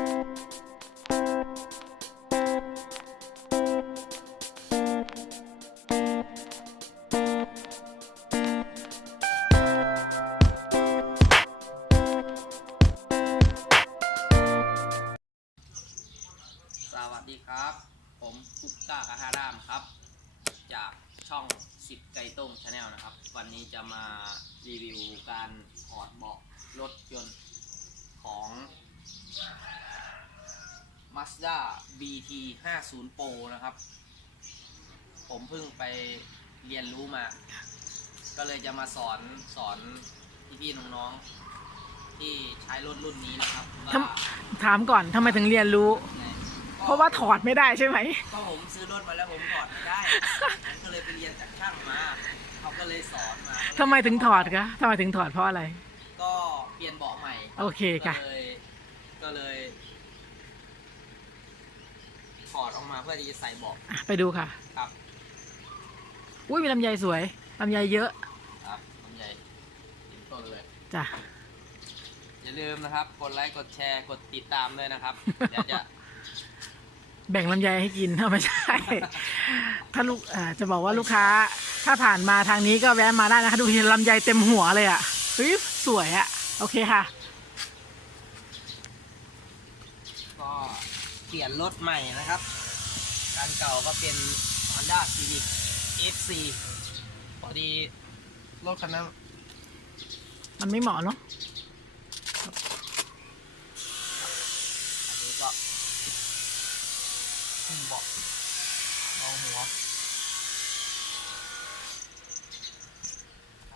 สวัสดีครับ ผมกุ๊กก้ากาฮารามครับ จากช่องสิบไก่ต้งชาแนลนะครับ วันนี้จะมารีวิวการถอดเบาะรถยนต์ของ Mazda BT 50 Pro นะครับ ผมเพิ่งไปเรียนรู้มา ก็เลยจะมาสอนสอนพี่ๆน้องๆ ที่ใช้รถรุ่นนี้นะครับทว่าถามก่อนทำไมถึงเรียนรู้เพราะว่าถอดไม่ได้ใช่ไหม ก็ผมซื้อรถมาแล้วผมถอดไม่ได้ผมก็เลยไปเรียนจากช่างมา เขาก็เลยสอนมาทำไมถึงถอดคะทำไมถึงถอดเพราะอะไร ก็เปลี่ยนเบาะใหม่ โอเคค่ะ ก็เลยก็เลยถ อดออกมาเพื่อที่จะใส่เบาะอะไปดูค่ะ ครับอุ้ยมีลำไยสวยลำไยเยอะครับลำใหญ่เต็มต้นเลย จ้ะ อย่าลืมนะครับ กดไลค์กดแชร์กดติดตามด้วยนะครับเดี๋ยวจะ แบ่งลำไยให้กินเอาไม่ใช่ ถ้าลูกอ่าจะบอกว่าลูกค้า ถ้าผ่านมาทางนี้ก็แวะมาได้นะคะ ดูทีลำไยเต็มหัวเลยอะเฮ้ยสวยอะ โอเคค่ะ ก็ เปลี่ยนรถใหม่นะครับการเก่าก็เป็น Honda Civic FC พอดีรถคันนั้นมันไม่เหมาะเนาะอันนี้ก็ขึ้นเบาะรองหัว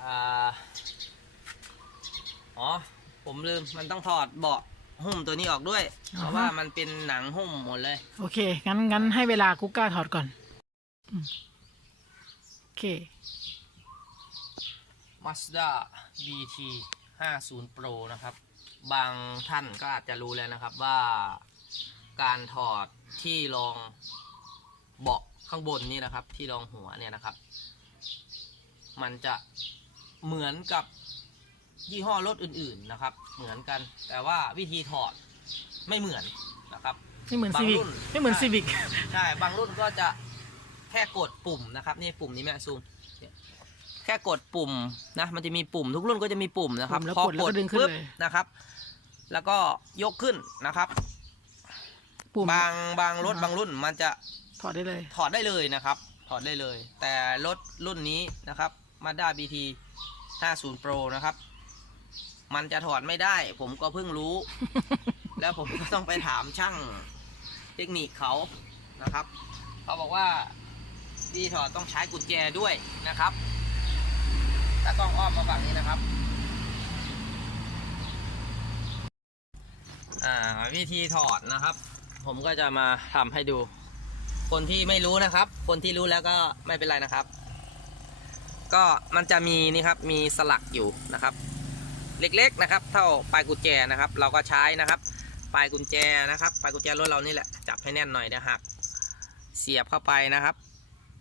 อ่าอ๋อ ผมลืม มันต้องถอดเบาะ หุ้มตัวนี้ออกด้วย เพราะว่ามันเป็นหนังหุ้มหมดเลย โอเค งั้นงั้นให้เวลากุ๊กก้าถอดก่อนอืมโอเค Mazda BT 50 Pro นะครับ บางท่านก็อาจจะรู้แล้วนะครับว่าการถอดที่รองเบาะข้างบนนี่นะครับ ที่รองหัวเนี่ยนะครับ มันจะเหมือนกับ ยี่ห้อรถอื่นๆนะครับ เหมือนกัน แต่ว่าวิธีถอดไม่เหมือนนะครับไม่เหมือนบางซีวิกรุ่นไม่เหมือนใช่ซีวิกใช่บางรุ่นก็จะแค่กดปุ่มนะครับนี่ปุ่มนี้แม่ซูมเนี่ยแค่กดปุ่มนะมันจะมีปุ่ม ทุกรุ่นก็จะมีปุ่มนะครับปุ่มแล้วพอกดแล้วก็ดึงขึ้นปุ๊บเลยนะครับ แล้วก็ยกขึ้นนะครับ ปุ่ม บางบางรถอ่าบางรุ่นมันจะถอดได้เลย ถอดได้เลยนะครับ ถอดได้เลย แต่รถรุ่นนี้นะครับ Mazda BT 50 Pro นะครับ มันจะถอดไม่ได้ ผมก็เพิ่งรู้ แล้วผมก็ต้องไปถามช่างเทคนิคเขานะครับ เขาบอกว่าที่ถอดต้องใช้กุญแจด้วยนะครับถ้ากล้องอ้อมมาฝั่งนี้นะครับ อ่าวิธีถอดนะครับ ผมก็จะมาทำให้ดู คนที่ไม่รู้นะครับ คนที่รู้แล้วก็ไม่เป็นไรนะครับ ก็มันจะมีนี่ครับมีสลักอยู่นะครับ เล็กๆนะครับ เท่าปลายกุญแจนะครับ เราก็ใช้นะครับ ปลายกุญแจนะครับ ปลายกุญแจรถเรานี่แหละจับให้แน่นหน่อยเดี๋ยวหักเสียบเข้าไปนะครับ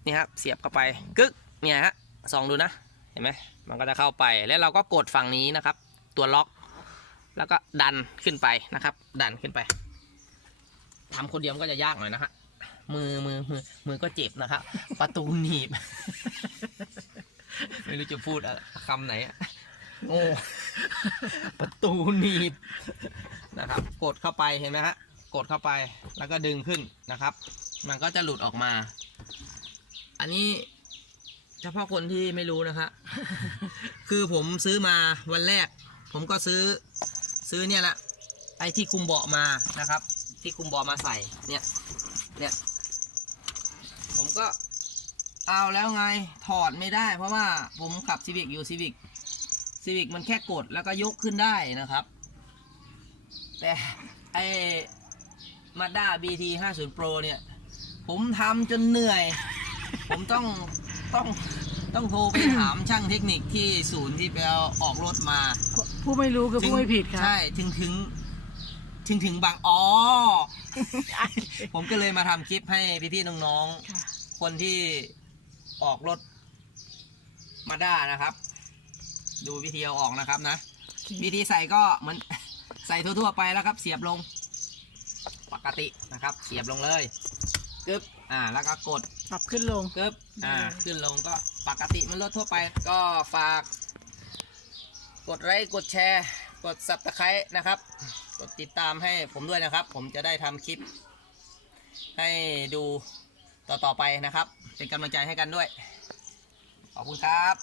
นี่ครับเสียบเข้าไปกึกเนี่ยฮะส่องดูนะเห็นไหมมันก็จะเข้าไปแล้วเราก็กดฝั่งนี้นะครับ ตัวล็อก แล้วก็ดันขึ้นไปนะครับ ดันขึ้นไปทำคนเดียวก็จะยากหน่อยนะฮะมือมือมือมือก็เจ็บนะครับ ประตูหนีบ ไม่รู้จะพูดคำไหน โง่ประตูหนีบนะครับ กดเข้าไปเห็นไหมฮะกดเข้าไปแล้วก็ดึงขึ้นนะครับ มันก็จะหลุดออกมา อันนี้เฉพาะคนที่ไม่รู้นะฮะคือผมซื้อมาวันแรก ผมก็ซื้อซื้อเนี่ยแหละไอ้ที่คุมเบาะมานะครับ ที่คุมเบาะมาใส่เนี่ยเนี่ยผมก็เอาแล้วไงถอดไม่ได้ เพราะว่าผมขับซีวิกอยู่ซีวิก ซีวิกมันแค่กดแล้วก็ยกขึ้นได้นะครับ แต่ไอ้มาด้า BT 50 Pro เนี่ย ผมทำจนเหนื่อย ผมต้องต้องต้องโทรไปถามช่างเทคนิคที่ศูนย์ที่ไปเอาออกรถมา ผู้ไม่รู้คือผู้ไม่ผิดครับใช่ถึงถึงถึงถึงบางอ๋อ ผมก็เลยมาทำคลิปให้พี่ๆน้องค่ะๆคนที่ออกรถมาด้านะครับ ดูวิธีเอาออกนะครับนะ วิธีใส่ก็เหมือนใส่ทั่วๆไปแล้วครับ เสียบลง ปกตินะครับ เสียบลงเลยกึบอ่า แล้วก็กดปรับขึ้นลงกึบอ่า ขึ้นลงก็ปกติมันรถทั่วไป ก็ฝาก กดไลค์กดแชร์ กด subscribe นะครับ กดติดตามให้ผมด้วยนะครับ ผมจะได้ทำคลิป ให้ดูต่อๆไปนะครับ เป็นกำลังใจให้กันด้วย ขอบคุณครับ